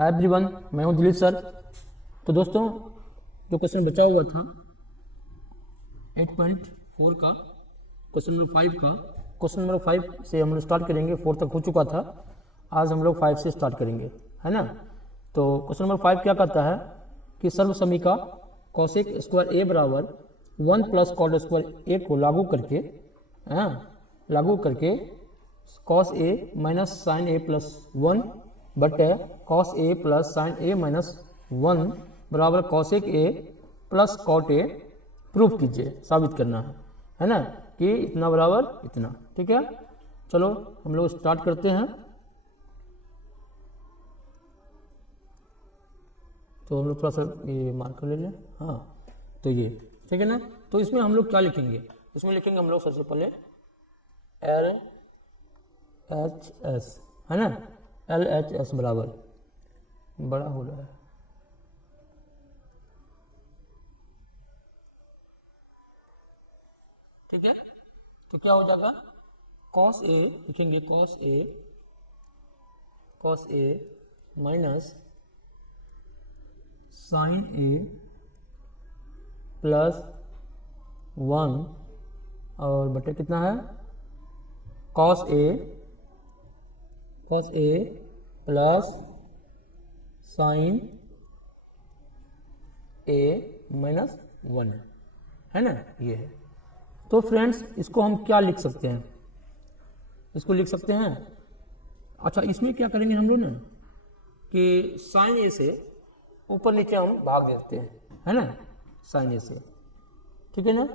Hi everyone, मैं हूं Dilip sir. तो दोस्तों, जो क्वेश्चन बचा हुआ था 8.4 का, क्वेश्चन नंबर 5 का, क्वेश्चन नंबर 5 से हम लोग स्टार्ट करेंगे। 4 तक हो चुका था, आज हम लोग 5 से स्टार्ट करेंगे, है ना। तो क्वेश्चन नंबर 5 क्या कहता है कि सर्व समीका कॉसेक स्क्वायर ए बराबर 1 प्लस कॉट स्क्वायर ए को लागू करके cos A minus sine A plus 1 बटे cos A plus sine A minus 1 बराबर cosec A plus cot A proof कीजिए, साबित करना है ना, कि इतना बराबर इतना। ठीक है, चलो हम लोग स्टार्ट करते हैं। तो हम लोग थोड़ा सा ये मार्कर ले लें। हाँ, तो ये ठीक है ना। तो इसमें हम लोग क्या लिखेंगे, इसमें लिखेंगे हम लोग सबसे पहले LHS, है ना। LHS बराबर बड़ा हो रहा है, ठीक है। तो क्या हो जाएगा, कॉस ए लिखेंगे, cos A minus sine A plus 1 और बटे कितना है, cos A plus sine A minus 1, है ना, ये है। तो फ्रेंड्स, इसको हम क्या लिख सकते हैं, इसको लिख सकते हैं। अच्छा, इसमें क्या करेंगे हम लोग ना कि साइन ए से ऊपर नीचे हम भाग देते हैं, है ना, साइन ए से, ठीक है ना।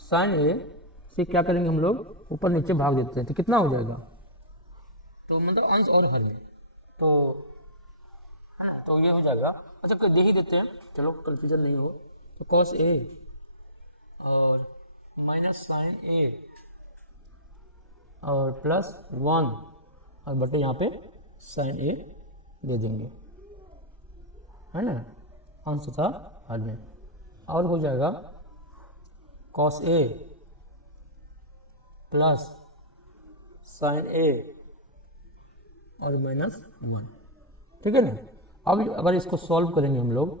साइन ए से क्या करेंगे हम लोग, ऊपर नीचे भाग देते हैं, तो कितना हो जाएगा, तो मतलब अंश और हर में, तो है ना, तो ये हो जाएगा। अच्छा, कर दे ही देते हैं, चलो कंफ्यूजन नहीं हो। तो कॉस ए और माइनस साइन ए और प्लस 1 और बटे यहाँ पे साइन ए दे देंगे, है ना, अंश था हर में। और हो जाएगा कॉस ए प्लस साइन ए और माइनस 1, ठीक है ना। अब अगर इसको सॉल्व करेंगे हम लोग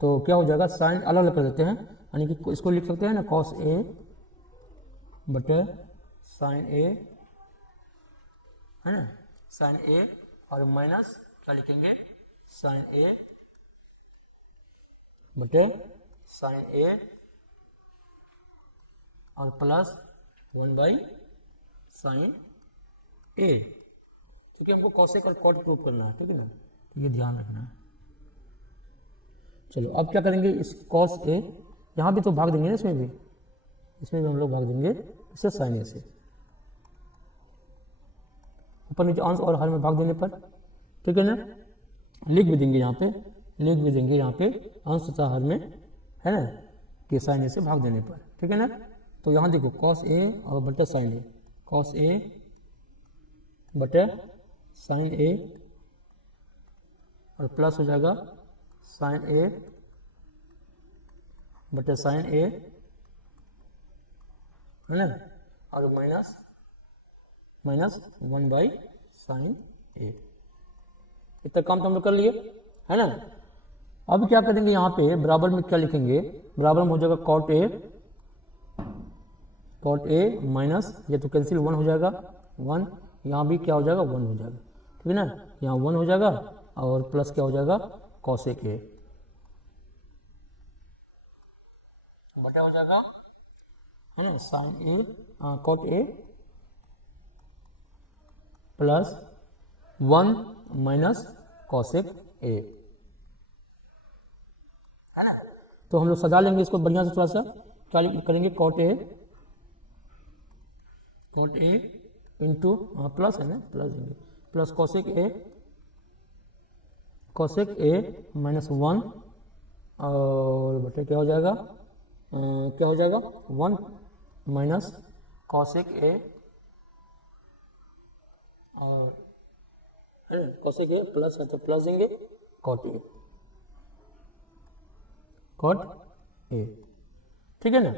तो क्या हो जाएगा, साइन अलग अलग कर देते हैं, यानी कि इसको लिख सकते हैं ना, कॉस ए बटे साइन ए, है ना, साइन ए और माइनस क्या लिखेंगे, साइन ए बटे साइन ए और प्लस 1 बाई साइन ए, ठीक है। हमको कॉसेक और कॉट प्रूव करना है, ठीक है ना, तो ये ध्यान रखना है। चलो अब क्या करेंगे, इस कॉस ए यहाँ भी तो भाग देंगे ना, इसमें भी हम लोग भाग देंगे इससे साइन ए से, ऊपर नीचे अंश और हर में भाग देने पर, ठीक है ना। लिख भी देंगे यहाँ पे अंश तथा हर में, है ना, कि साइन ए से भाग देने पर, ठीक है ना। तो यहाँ देखो कॉस ए और बटे साइन ए, कॉस ए बटे साइन ए और प्लस हो जाएगा साइन ए बटे साइन ए, है ना, और माइनस 1 बाई साइन ए। इतना काम तो हम लोग कर लिए, है ना। अब क्या करेंगे, यहाँ पे बराबर में क्या लिखेंगे, बराबर में हो जाएगा कॉट ए माइनस, ये तो कैंसिल 1 हो जाएगा, 1, यहाँ भी क्या हो जाएगा, 1 हो जाएगा, ठीक है ना, यहाँ 1 हो जाएगा और प्लस क्या हो जाएगा, कॉसेक ए बटा हो जाएगा, है ना, sine A cot A plus 1 minus cosec A, है ना। तो हम लोग सजा लेंगे इसको बढ़िया से, थोड़ा सा क्या करेंगे, कॉट ए इंटू प्लस, है ना, प्लस देंगे, प्लस कॉसेक ए माइनस 1 और बटे क्या हो जाएगा, 1 माइनस कॉसेक ए और कॉसेक ए प्लस है तो प्लस देंगे कॉट ए, ठीक है ना,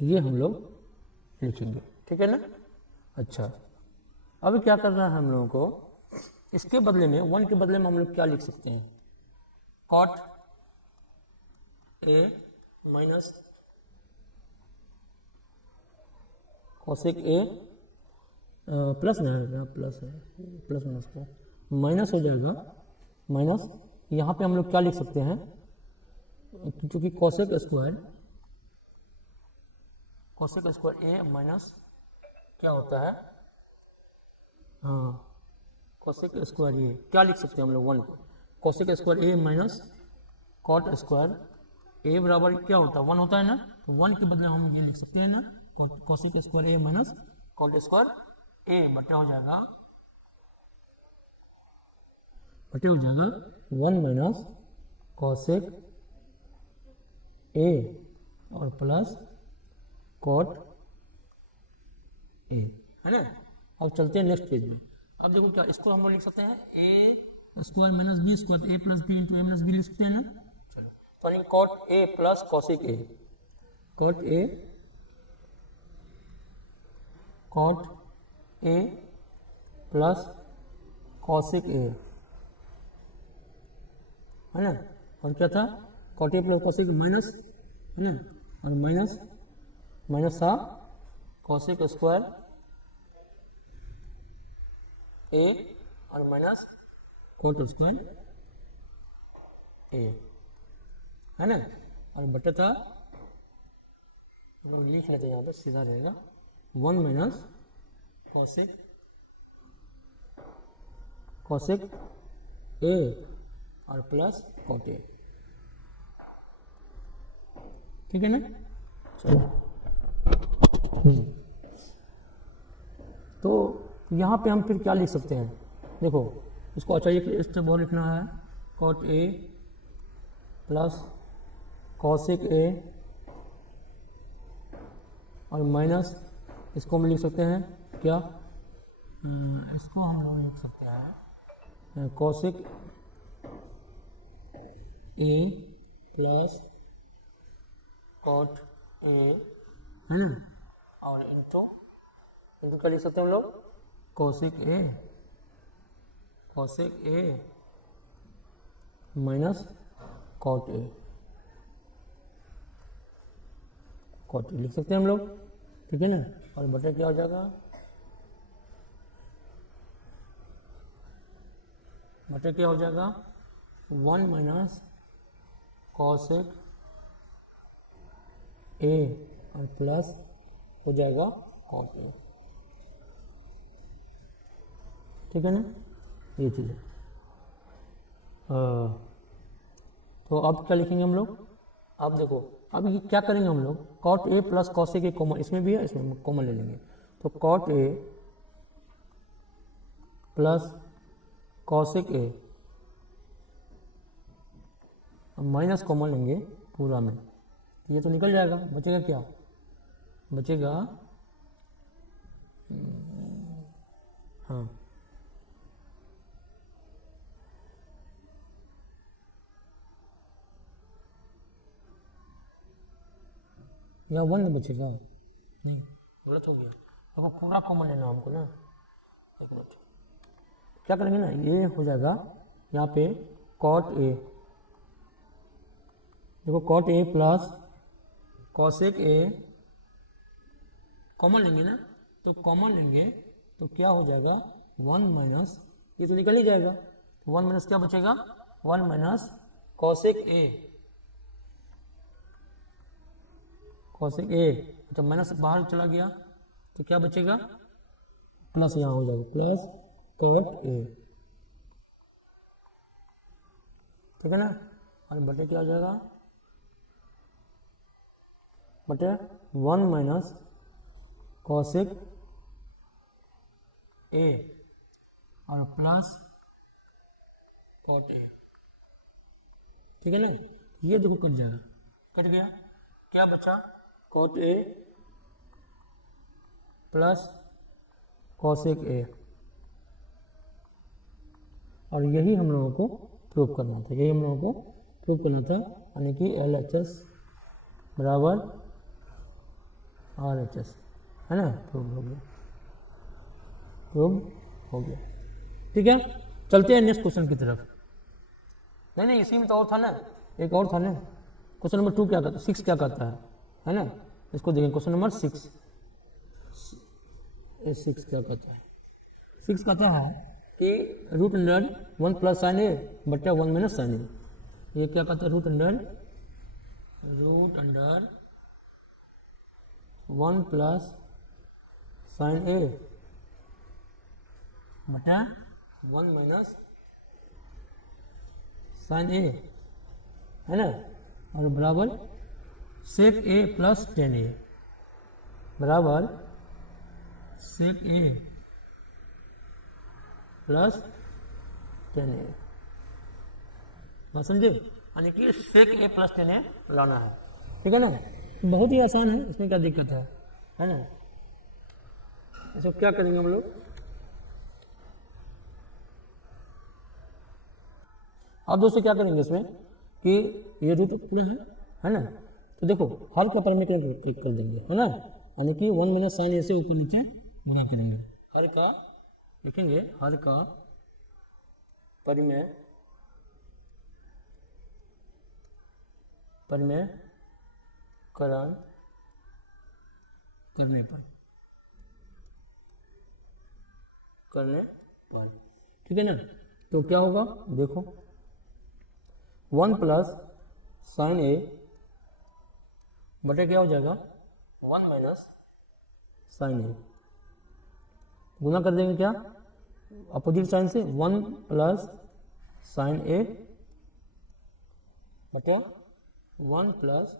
ये हम लोग लिखेंगे, ठीक है ना। अच्छा, अब क्या करना है हम लोगों को, इसके बदले में 1 के बदले में हम लोग क्या लिख सकते हैं, cot A minus cosec A plus ना है, प्लस है, प्लस माइनस को माइनस हो जाएगा, माइनस यहाँ पे हम लोग क्या लिख सकते हैं, क्योंकि कॉसेक स्क्वायर ए माइनस क्या होता है, हाँ कॉसेक स्क्वायर ए क्या लिख सकते हैं हम लोग 1 को, कॉसेक स्क्वायर ए माइनस कॉट स्क्वायर ए बराबर क्या होता है 1 होता है ना, तो 1 के बदले हम ये लिख सकते हैं ना, कॉसेक स्क्वायर ए माइनस कॉट स्क्वायर ए बटे हो जाएगा 1 माइनस कॉसेक ए और प्लस कॉट ए, है ना। अब चलते हैं नेक्स्ट पेज में। अब देखो क्या इसको हम लोग लिख सकते हैं A square minus B square, A plus B into A minus B लिख सकते हैं ना। चलो तो cot A plus cosec A, cot A plus cosec A, है ना। और क्या था, cot A plus cosec minus, है ना, और माइनस था कॉसेक स्क्वायर ए और माइनस कॉट स्क्वायर ए, है ना। और बटा था हम लोग लिख लेते हैं यहाँ पे सीधा रहेगा 1 माइनस कॉसेक ए और प्लस कॉट ए, ठीक है ना। चलो तो यहाँ पे हम फिर क्या लिख सकते हैं, देखो इसको अच्छा ये स्टेप और लिखना है, cot A plus cosec A और माइनस इसको हम लिख सकते हैं क्या, इसको हम लोग लिख सकते हैं cosec A plus cot A, है ना, और इंटू क्या लिख सकते हैं हम लोग, cosec A minus cot A लिख सकते हैं हम लोग, ठीक है ना। और बटे क्या हो जाएगा, बटे क्या हो जाएगा 1 माइनस कॉसेक ए और प्लस हो जाएगा कॉट ए, ठीक है ना, ये चीज़ है। तो अब क्या लिखेंगे हम लोग, अब देखो अब ये क्या करेंगे हम लोग, cot A plus cosec A common इसमें भी है, इसमें कॉमन ले लेंगे, तो cot A plus cosec A minus common लेंगे पूरा में, तो ये तो निकल जाएगा, बचेगा क्या, बचेगा हाँ या 1 बचेगा, नहीं गलत हो गया, अब पूरा कॉमन लेना हमको ना, एक मिनट क्या करेंगे ना, ये हो जाएगा यहाँ पे कॉट ए, देखो cot A plus cosec A common लेंगे ना, तो कॉमन लेंगे तो क्या हो जाएगा 1 माइनस, ये तो निकल ही जाएगा, तो 1 माइनस क्या बचेगा 1 माइनस कॉसेक ए, तो माइनस बाहर चला गया तो क्या बचेगा प्लस, यहाँ हो जाएगा प्लस कॉट ए, ठीक है ना। और बटे क्या हो जाएगा, बटे 1 माइनस कॉसेक ए और प्लस कॉट ए, ठीक है ना। ये देखो कट जाएगा, कट गया, क्या बचा cot A plus cosec A, और यही हम लोगों को प्रूव करना था, यानी कि LHS बराबर RHS, है ना, प्रूव हो गया, ठीक है। चलते हैं नेक्स्ट क्वेश्चन की तरफ। नहीं इसी में तो और था ना, एक और था ना। क्वेश्चन नंबर 2 क्या करता है, 6 क्या करता है ना। इसको देखें क्वेश्चन नंबर 6। 6 क्या करता है, 6 कहता है कि रूट अंडर 1 प्लस साइन ए बट्टा 1 माइनस साइन ए। ये क्या कहता है, रूट अंडर 1 प्लस साइन ए बटा 1 माइनस साइन ए, है ना, और बराबर सेक ए प्लस टेन ए, बराबर सेक ए प्लस टेन ए। बात समझे, यानी कि सेक ए प्लस टेन ए लाना है, ठीक है ना। बहुत ही आसान है, इसमें क्या दिक्कत है ना। इसको क्या करेंगे हम लोग, अब दोस्तों क्या करेंगे इसमें कि ये रूट पूरा है ना। तो देखो हर का परिमेय क्लिक कर देंगे, है ना, यानी कि 1 माइनस साइन ए से ऊपर नीचे गुना करेंगे। हर का लिखेंगे, हर का परिमेय करण करने पर, ठीक है ना। तो क्या होगा देखो, 1 प्लस साइन ए बटे क्या हो जाएगा 1 माइनस साइन ए, गुना कर देंगे क्या अपोजिट साइन से, 1 प्लस साइन ए बटे 1 प्लस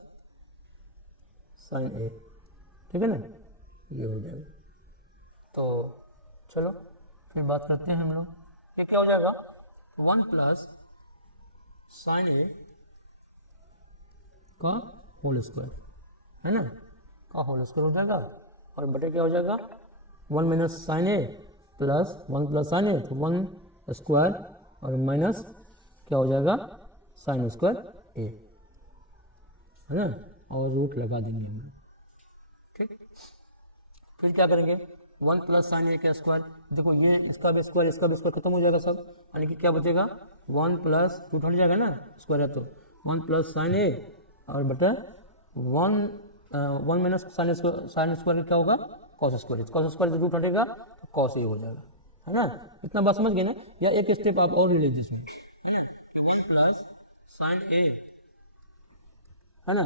साइन ए, ठीक है ना, ये हो जाएगा। तो चलो फिर बात करते हैं हम लोग, ये क्या हो जाएगा 1 प्लस साइन ए का होल स्क्वायर, है ना, का होल स्क्वायर हो जाएगा, और बटे क्या हो जाएगा 1 minus sine A plus 1 plus sine ए, तो 1 स्क्वायर और माइनस क्या हो जाएगा साइन स्क्वायर ए, है ना, और रूट लगा देंगे हम लोग, ठीक। फिर क्या करेंगे 1 प्लस साइन ए का स्क्वायर, देखो ये इसका भी स्क्वायर खत्म हो जाएगा सब, यानी कि क्या बचेगा 1 प्लस रूट हट जाएगा ना, स्क्वायर है तो 1 प्लस साइन ए और बटा 1 माइनस साइन स्क्वायर क्या होगा कॉस स्क्वायर रूट हटेगा तो कॉस ए हो जाएगा, है ना। इतना बात समझ गए ना, या एक स्टेप आप और ले लीजिए इसमें, है ना। 1 प्लस साइन ए, है ना,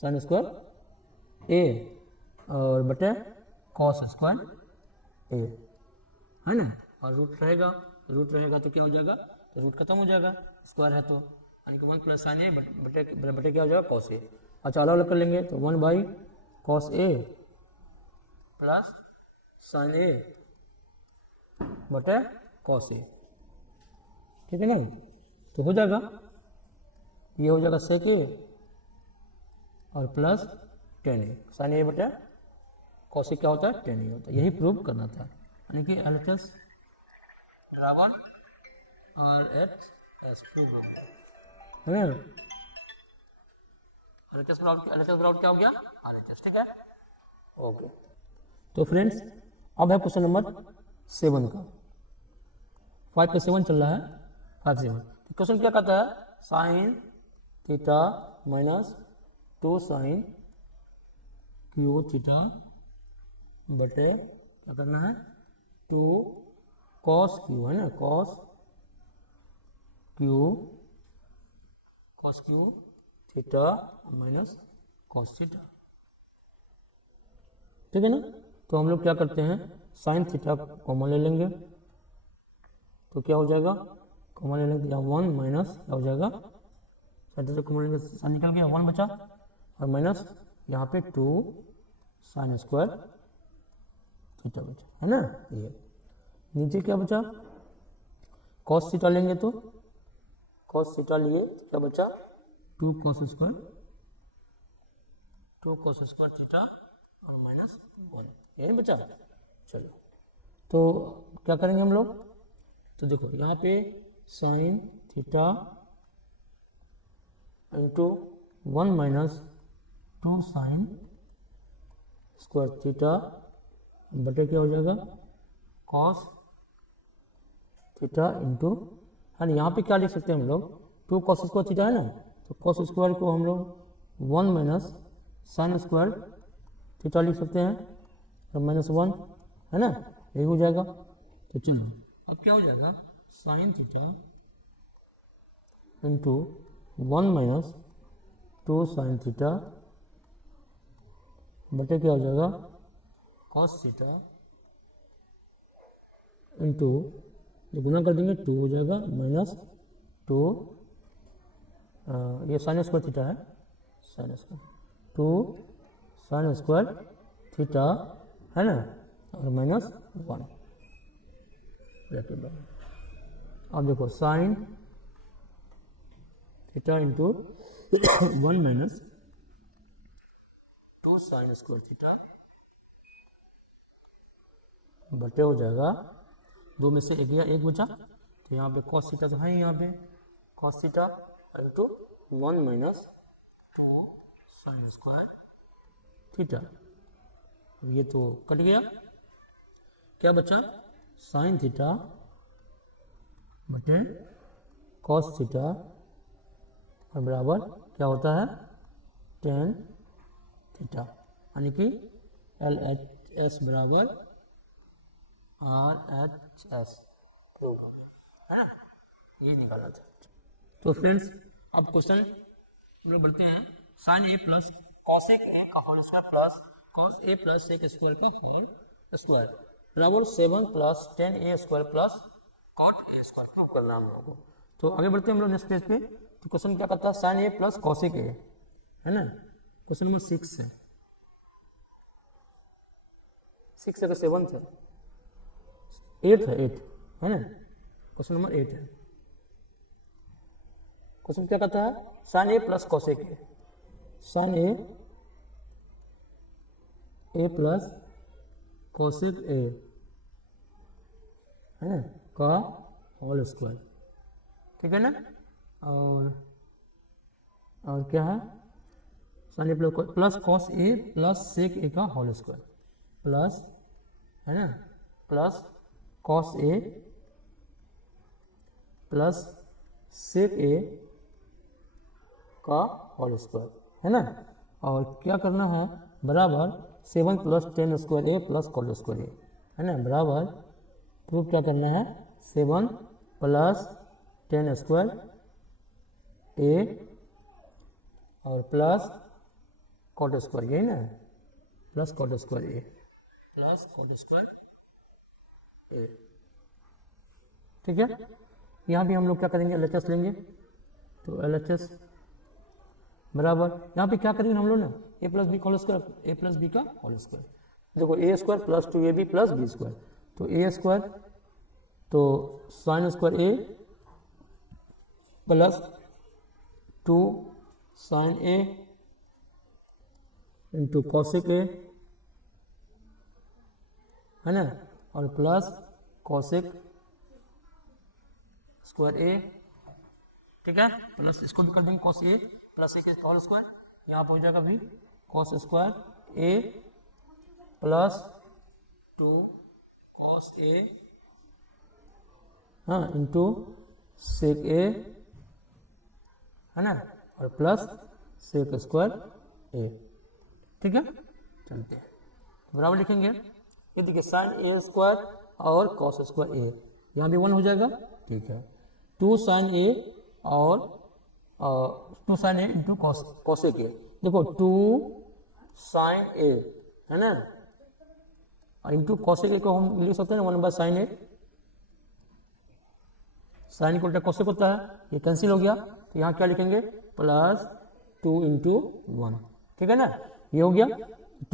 साइन स्क्वायर ए और बटे कॉस स्क्वायर ए, है ना, और रूट रहेगा तो क्या हो जाएगा, तो रूट खत्म हो जाएगा, स्क्वायर है तो, यानी कि 1 प्लस साइन ए बटे क्या हो जाएगा कॉस ए। अच्छा अलग अलग कर लेंगे तो 1 by cos A plus sine A बटे कॉस ए, ठीक है ना। तो हो जाएगा, ये हो जाएगा सेक ए और plus ten A, sine A बटे कॉस ए क्या होता है टेन ए होता है, यही प्रूव करना था, यानी कि LHS बराबर और एच प्रूव है ना। LHS बराबर क्या हो गया RHS, ठीक है, ओके। तो फ्रेंड्स अब है क्वेश्चन नंबर 7 का, 5 का 7 चल रहा है, 5 7। क्वेश्चन क्या कहता है, sine theta minus 2 sine cube theta बटे क्या करना है 2 कॉस क्यू, है ना, cos cube theta minus cos theta, ठीक है ना। तो हम लोग क्या करते हैं साइन थीटा कॉमन ले लेंगे, तो क्या हो जाएगा कॉमन ले लेंगे, 1 माइनस क्या हो जाएगा साइन थीटा कॉमन लेंगे, साइन निकल गया 1 बचा, और माइनस यहाँ पे 2 साइन स्क्वायर थीटा बचा, है ना। ये नीचे क्या बचा कॉस थीटा लेंगे, तो कॉस थीटा लिए तो क्या बचा 2 कॉस स्क्वायर थीटा और माइनस 1, यही बचा। चलो तो क्या करेंगे हम लोग, तो देखो यहाँ पे sine theta into 1 minus 2 sine square theta बटे क्या हो जाएगा कॉस थीटा इंटू, है ना, यहाँ पे क्या लिख सकते हैं हम लोग, 2 कॉस स्क्वायर थीटा है ना, तो कॉस स्क्वायर को हम लोग 1 माइनस साइन स्क्वायर थीटा लिख सकते हैं, और -1, है ना, यही हो जाएगा। तो चलो अब क्या हो जाएगा, sine theta into 1 minus 2 sine theta बटे क्या हो जाएगा, कॉस थीटा इंटू, गुना कर देंगे 2 हो जाएगा, -2, ये साइन स्क्वायर थीटा है, sine square 2 sine square theta, है ना, और -1 ब्रैकेट में। अब देखो sine theta into 1 minus 2 sine square theta बटे हो जाएगा, 2 में से एक गया, 1 बचा, तो यहाँ पे कॉस थीटा तो है ही, यहाँ पे cos theta into 1 minus 2 sine square theta. अब ये तो कट गया, क्या बचा, साइन थीटा बटे कॉस थीटा और बराबर क्या होता है, टेन थीटा, यानी कि LHS बराबर RHS, है ना, ये निकाला था। तो फ्रेंड्स अब क्वेश्चन हम लोग बढ़ते हैं, sine A plus cosec A का whole square plus cos A plus sec square का होल स्क्वायर बराबर 7 plus 10a square plus cot A square का करना हम लोगों को। तो आगे बढ़ते हैं हम लोग नेक्स्ट पेज पे। तो क्वेश्चन क्या करता है, sine A plus cosec A, है ना, क्वेश्चन नंबर 6 है, 6 है, 7 है, 8 है, 8 है ना, क्वेश्चन नंबर 8 है। क्वेश्चन क्या कहता है, sine A plus cosec A, sine A plus cosec A, है ना, का होल स्क्वायर, ठीक है ना, और क्या है, sine A plus cos A plus सेक ए का होल स्क्वायर प्लस, है ना, प्लस कॉस ए प्लस सेक ए का होल स्क्वायर, है ना, और क्या करना है, बराबर 7 plus 10 square A plus cot square ए, है ना, बराबर प्रूफ क्या करना है, 7 प्लस 10 स्क्वायर ए और प्लस कॉट स्क्वायर, यही ना, plus cot square A plus cot square ए, ठीक है। यहाँ भी हम लोग क्या करेंगे, LHS लेंगे, तो LHS बराबर यहाँ पे क्या करेंगे हम लोग ना, a plus B whole square, a plus B का होल स्क्वायर, देखो a square plus 2ab plus B square, तो a स्क्वायर तो sine square a plus 2 sine a into cosec a, है ना, और प्लस कॉसेक स्क्वायर a, ठीक है, plus इसको कर देंगे कॉस a प्लस एक होल स्क्वायर, यहाँ पर हो जाएगा भी cos square a plus 2 cos a, हाँ, इंटू सेक a, है ना, और प्लस सेक स्क्वायर a, ठीक है। चलते हैं बराबर लिखेंगे, ये देखिए साइन a स्क्वायर और कॉस स्क्वायर a, यहाँ भी 1 हो जाएगा, ठीक है, 2 साइन a और 2 sine a into cosec a, देखो 2 साइन a, है ना, इंटू कॉसेक a को हम लिख सकते हैं ना 1 बाय साइन a, साइन को उल्टा कॉसेक होता है, ये कैंसिल हो गया, तो यहाँ क्या लिखेंगे, प्लस 2 इंटू 1, ठीक है ना, ये हो गया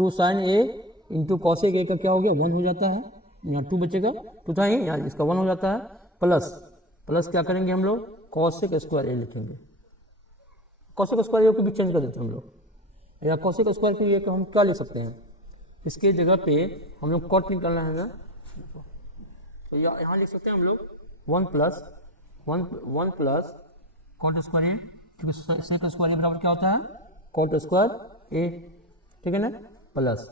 2 sine a into cosec a का क्या हो गया, 1 हो जाता है, यहाँ 2 बचेगा, 2 था ही, यहाँ इसका 1 हो जाता है, प्लस क्या करेंगे हम लोग, कॉसेक स्क्वायर a लिखेंगे, कॉसेक स्क्वायर ए को भी चेंज कर देते हैं हम लोग, या कॉसेक स्क्वायर के लिए हम क्या लिख सकते हैं, इसके जगह पे हम लोग कॉट निकालना है ना, तो यहाँ लिख सकते हैं हम लोग 1 प्लस कॉट स्क्वायर ए, क्योंकि सेक स्क्वायर ए बराबर क्या होता है, कॉट स्क्वायर ए, ठीक है ना, प्लस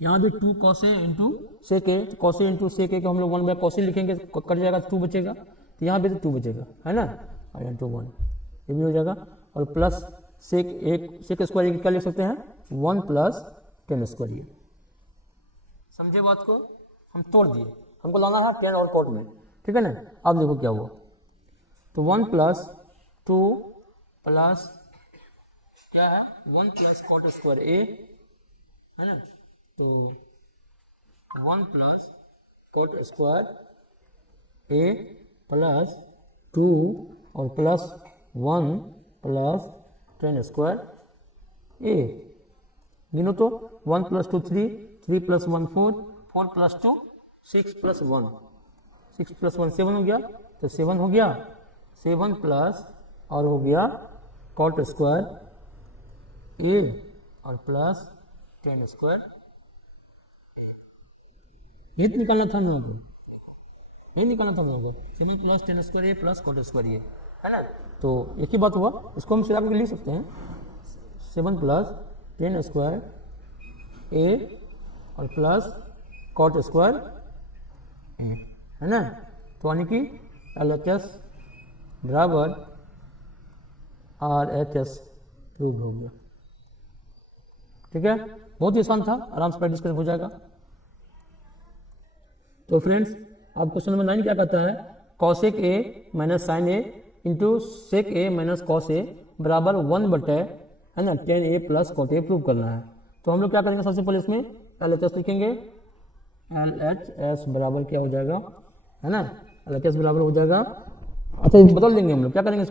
यहाँ भी 2 cos A into sec A, cos A into sec ए को हम लोग 1 बाय कॉस ए लिखेंगे, कट जाएगा 2 बचेगा, तो यहाँ भी तो 2 बचेगा, है ना, और इंटू 1 ये भी हो जाएगा, और प्लस सेक स्क्वायर क्या लिख सकते हैं 1 प्लस टेन स्क्वायर ये। समझे बात को, हम तोड़ दिए, हमको लाना है टेन और कॉट में, ठीक है ना। अब देखो क्या हुआ, तो 1 प्लस 2 प्लस क्या है 1 प्लस कॉट स्क्वायर ए, है ना, तो 1 plus cot square A plus 2 और प्लस 1 प्लस टेन स्क्वायर ए, गिनो तो 1 plus 2 3, 3 plus 1 4, 4 plus 2 6 plus 1, 6 plus 1 7 हो गया, तो 7 हो गया, 7 प्लस और हो गया कॉट स्क्वायर ए और प्लस टेन स्क्वायर ए, ये निकालना था हम लोगों को, ये निकालना था हम लोगों को, 7 plus ten square A plus cot square ए, है ना। तो एक ही बात हुआ, इसको हम सिरा करके लिख सकते हैं 7 प्लस टेन स्क्वायर ए और प्लस कॉट स्क्वायर ए, है ना। तो यानी कि LHS बराबर RHS प्रूव हो गया, ठीक है, बहुत ही आसान था, आराम से प्रैक्टिस करके हो जाएगा। तो फ्रेंड्स अब क्वेश्चन नंबर 9 क्या कहता है, cosec A minus sine A into sec A minus cos A बराबर 1 बटे, है ना, tan A plus cot A prove करना है। तो हम लोग क्या करेंगे, सबसे पहले इसमें LHS लिखेंगे, LHS बराबर क्या हो जाएगा, है ना, LHS बराबर हो जाएगा, अच्छा बदल देंगे हम लोग, क्या करेंगे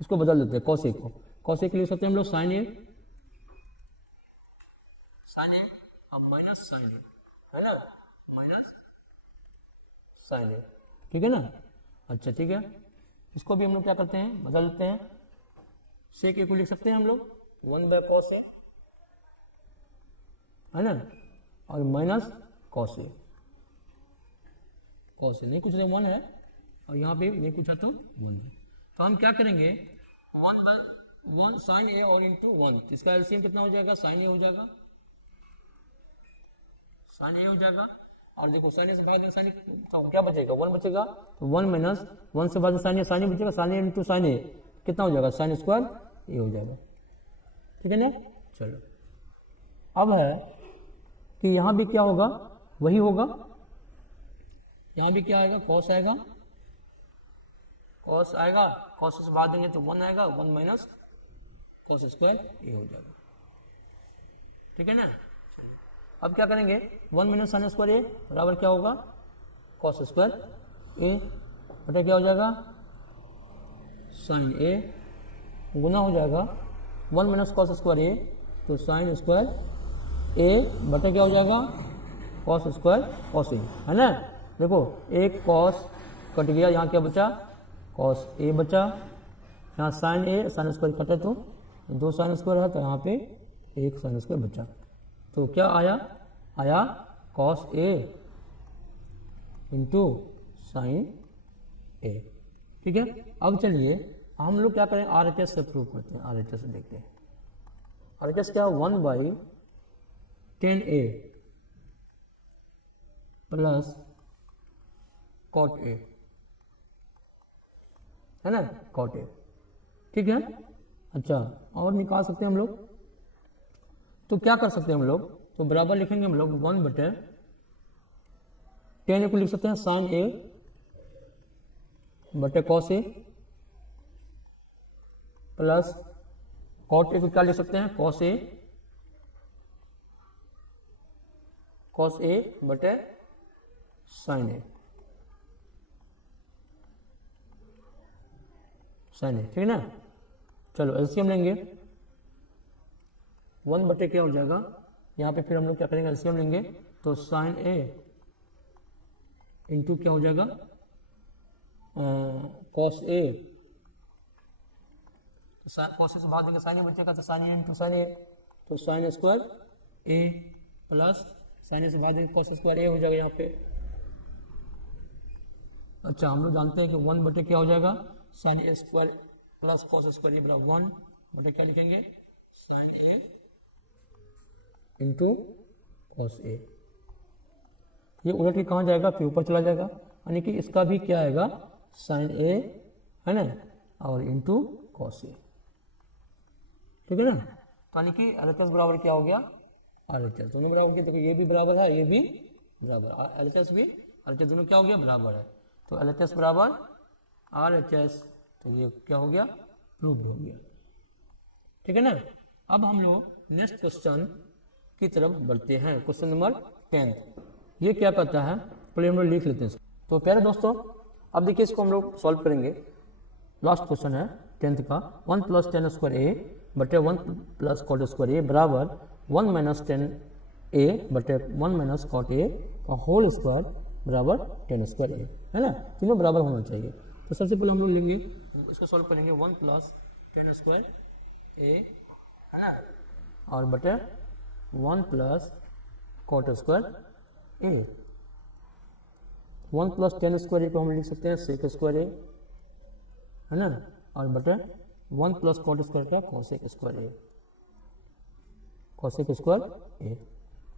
इसको बदल देते हैं, कॉसेक लिख सकते हैं हम लोग साइन ए अब माइनस साइन ए, है ना, माइनस साइन ए, ठीक है ना। अच्छा ठीक है, इसको भी हम लोग क्या करते हैं बदल देते हैं, सेक ए को लिख सकते हैं हम लोग 1 बाय कॉस ए, है ना, और माइनस कॉस ए नहीं कुछ है 1 है, और यहाँ पे नहीं कुछ है तो 1 है, तो हम क्या करेंगे 1 बाय 1 साइन ए और इंटू 1, इसका एलसीएम कितना हो जाएगा, साइन ए हो जाएगा, और देखो साइन ए से भाग देंगे साइन तो क्या बचेगा 1 बचेगा, तो 1 माइनस 1 से भाग साइन ए बचेगा, साइन ए इंटू साइन ए कितना हो जाएगा, साइन स्क्वायर ए हो जाएगा, ठीक है ना। चलो अब है कि यहाँ भी क्या होगा, वही होगा, यहाँ भी क्या आएगा, कॉस आएगा, कॉस से भाग देंगे तो 1 आएगा, 1 माइनस कॉस स्क्वायर ए हो जाएगा, ठीक है ना। अब क्या करेंगे 1 माइनस साइन स्क्वायर ए बराबर क्या होगा, कॉस स्क्वायर ए बटा क्या हो जाएगा, साइन ए गुना हो जाएगा 1 माइनस कॉस स्क्वायर ए, तो साइन स्क्वायर ए बटा क्या हो जाएगा, कॉस स्क्वायर कॉस ए, है ना। देखो एक कॉस कट गया, यहाँ क्या बचा, कॉस ए बचा, यहाँ साइन ए साइन स्क्वायर कटे तो 2 साइन स्क्वायर है, तो यहाँ पे 1 साइन स्क्वायर बचा, तो क्या आया कॉस ए इंटू साइन ए, ठीक है। अब चलिए हम लोग क्या करें, RHS से प्रूव करते हैं, RHS से देखते हैं, RHS क्या 1 by 10a plus cot A, है ना, कॉट ए, ठीक है। अच्छा और निकाल सकते हैं हम लोग, तो क्या कर सकते हैं हम लोग, तो बराबर लिखेंगे हम लोग 1 बटे 10 को लिख सकते हैं साइन ए बटे cos A plus cot A को क्या लिख सकते हैं, कॉस ए बटे साइन ए, ठीक है ना। चलो एलसीएम लेंगे, 1 बटे क्या हो जाएगा, यहाँ पे फिर हम लोग क्या करेंगे एलसीएम लेंगे, तो साइन ए इंटू क्या हो जाएगा, कॉस ए, कॉस ए से भाग देंगे साइन ए बचेगा, तो साइन ए इंटू साइन ए, तो sine square A plus sine ए से भाग देंगे कॉस स्क्वायर ए हो जाएगा यहाँ पे। अच्छा हम लोग जानते हैं कि 1 बटे क्या हो जाएगा, साइन ए स्क्वायर प्लस कॉस स्क्वायर ए बराबर 1 बटे क्या लिखेंगे, sign A into cos A. ये उलट के कहाँ जाएगा, फिर ऊपर चला जाएगा, यानी कि इसका भी क्या आएगा, साइन ए, है ना, और इंटू कॉस ए, ठीक है ना। तो यानी कि LHS बराबर क्या हो गया, RHS, दोनों बराबर की, देखो ये भी बराबर है, ये भी बराबर, LHS भी RHS दोनों क्या हो गया, बराबर है। तो LHS बराबर RHS, तो ये क्या हो गया, प्रूव हो गया, ठीक है ना। अब हम लोग नेक्स्ट क्वेश्चन की तरफ बढ़ते हैं, क्वेश्चन नंबर 10। ये क्या कहता है, पहले हम लोग लिख लेते हैं। तो प्यारे दोस्तों, अब देखिए इसको हम लोग सॉल्व करेंगे। लास्ट क्वेश्चन है 10th का, 1 + tan स्क्वायर ए बटे 1 + cot स्क्वायर ए बराबर 1 - tan ए बटे 1 - cot ए का होल स्क्वायर बराबर tan स्क्वायर ए, है ना, तीनों बराबर होना चाहिए। तो सबसे पहले हम लोग लेंगे, इसको सॉल्व करेंगे, 1 + tan स्क्वायर ए, है ना, और बटे 1 + cot स्क्वायर ए। 1 + tan स्क्वायर ए को हम लिख सकते हैं sec स्क्वायर ए, है ना, और बटे 1 + cot स्क्वायर का cosec स्क्वायर ए, cosec स्क्वायर ए,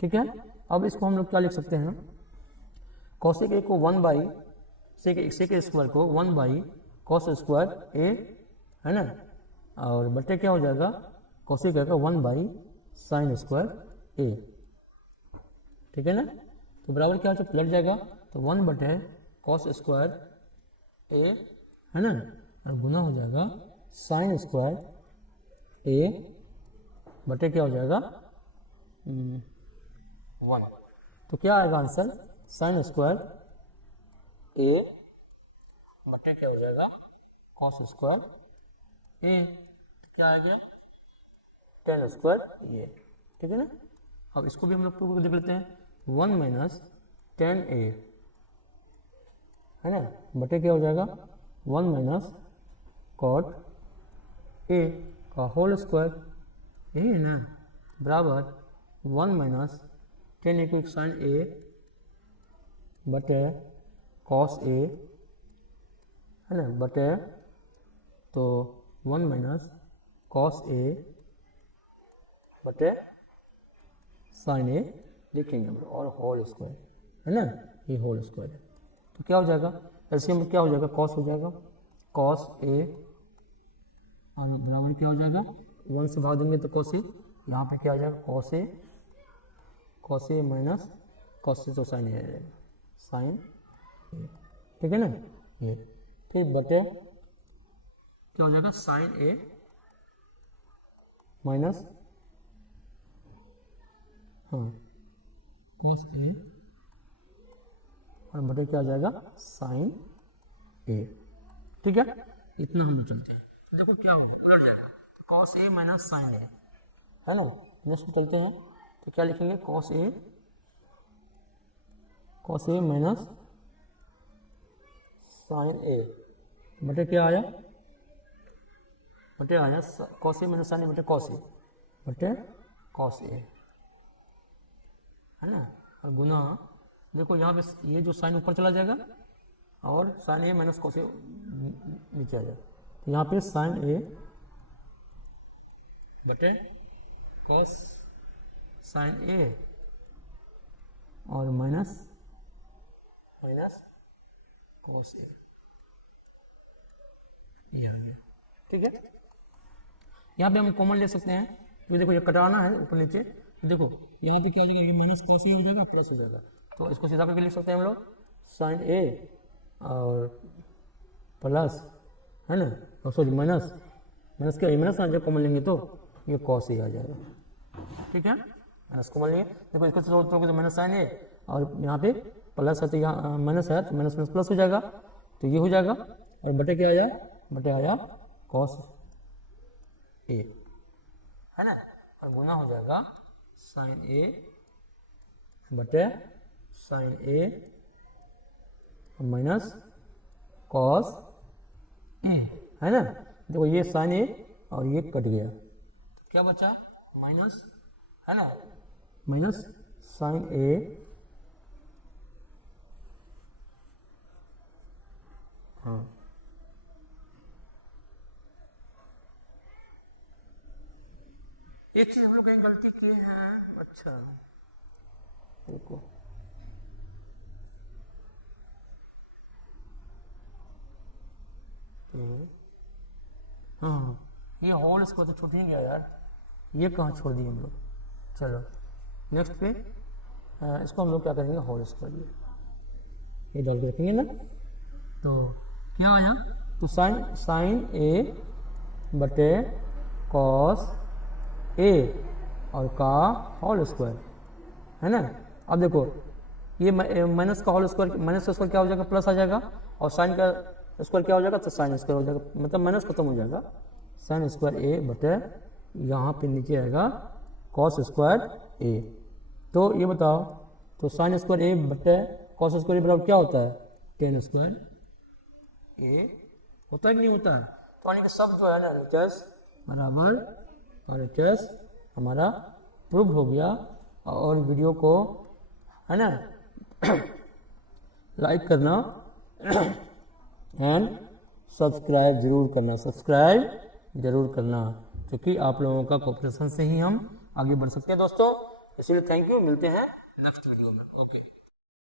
ठीक है। अब इसको हम लोग क्या लिख सकते हैं, cosec ए को 1/sec स्क्वायर को 1/cos स्क्वायर ए, है ना, और बटे क्या हो जाएगा, cosec ए का 1/sin स्क्वायर ए, ठीक है ना। तो बराबर क्या हो, पलट जाएगा, तो 1/cos स्क्वायर ए, है ना, और गुना हो जाएगा साइन स्क्वायर ए बटे क्या हो जाएगा 1। तो क्या आएगा आंसर, साइन स्क्वायर ए बटे क्या हो जाएगा कॉस स्क्वायर ए, क्या आ गया tan स्क्वायर ये, ठीक है ना। अब इसको भी हम लोग प्रूव देख लेते हैं, 1 - tan ए, है ना, बटे क्या हो जाएगा 1 - cot ए का होल स्क्वायर, यही है ना, बराबर 1 - tan ए को साइन ए बटे कॉस ए, है ना, बटे तो 1 - cos ए बटे साइन ए लिखेंगे हम लोग, और होल स्क्वायर, है ना, ये होल स्क्वायर है। तो क्या हो जाएगा, एलसीएम में क्या हो जाएगा, कॉस हो जाएगा, कॉस ए और बराबर क्या हो जाएगा 1 से भाग देंगे तो कॉस ए, यहाँ पे क्या हो जाएगा कॉस ए माइनस कॉस ए, तो साइन ए आ जाएगा, साइन ए, ठीक है ना ये, फिर बटे क्या हो जाएगा साइन ए माइनस कॉस ए, और बटे क्या आ जाएगा साइन ए, ठीक है। इतना हम चलते हैं, देखो क्या होगा, उलट जाएगा, कॉस ए माइनस साइन ए, है ना। नेक्स्ट चलते हैं, तो क्या लिखेंगे cos A minus sine A बटे क्या आया, बटे आया cos A minus sine A बटे कॉस ए, है ना, और गुना, देखो यहाँ पे ये जो साइन ऊपर चला जाएगा और साइन ए माइनस कॉस ए नीचे आ जाएगा, तो यहाँ पे साइन ए बटे कॉस साइन ए और माइनस कॉस ए, ये आ गया, ठीक है। यहाँ पे हम कॉमन ले सकते हैं, तो देखो ये कटाना है ऊपर नीचे, तो देखो यहाँ पे क्या हो जाएगा, ये माइनस कॉस ए हो जाएगा, प्लस हो जाएगा, तो इसको सीधा करके लिख सकते हैं हम लोग साइन ए और प्लस, है ना, और सॉरी माइनस क्या माइनस आ जाएगा, कॉमन लेंगे तो ये कॉस ए आ जाएगा, ठीक है, माइनस कॉमन लेंगे, देखो इसको तो माइनस साइन ए और यहाँ पे प्लस है, तो यहाँ माइनस है, तो माइनस प्लस हो जाएगा, तो ये हो जाएगा, और बटे क्या आया, बटे आया कॉस ए, है ना, और गुना हो जाएगा साइन ए बटे साइन ए माइनस कॉस ए, है ना। देखो ये साइन ए और ये कट गया, क्या बचा माइनस, है ना, माइनस साइन ए एक चीज हम लोग कहीं गलती किए हैं, अच्छा देखो हाँ ये होल स्क्वायर तो छूट ही गया यार, ये कहाँ छोड़ दिए हम लोग। चलो नेक्स्ट पे इसको हम लोग क्या करेंगे, होल स्क्वायर ये डाल के रखेंगे ना। तो क्या आया, तो साइन ए बटे कॉस ए और का होल स्क्वायर है ना। अब देखो ये माइनस का होल स्क्वायर, माइनस का स्क्वायर क्या हो जाएगा, प्लस आ जाएगा, और साइन का स्क्वायर क्या हो जाएगा, तो साइन स्क्वायर हो जाएगा, मतलब माइनस खत्म हो जाएगा। साइन स्क्वायर ए बटे यहाँ पे नीचे आएगा कॉस स्क्वायर ए। तो ये बताओ, तो साइन स्क्वायर ए बटे कॉस स्क्वायर ए बराबर क्या होता है, टेन स्क्वायर ए होता है कि नहीं होता है। तो यानी कि सब जो है ना एच बराबर और एच हमारा प्रूव हो गया। और वीडियो को है ना लाइक करना एंड सब्सक्राइब जरूर करना, सब्सक्राइब जरूर करना, क्योंकि आप लोगों का कोऑपरेशन से ही हम आगे बढ़ सकते हैं दोस्तों। इसीलिए थैंक यू, मिलते हैं नेक्स्ट वीडियो में। ओके।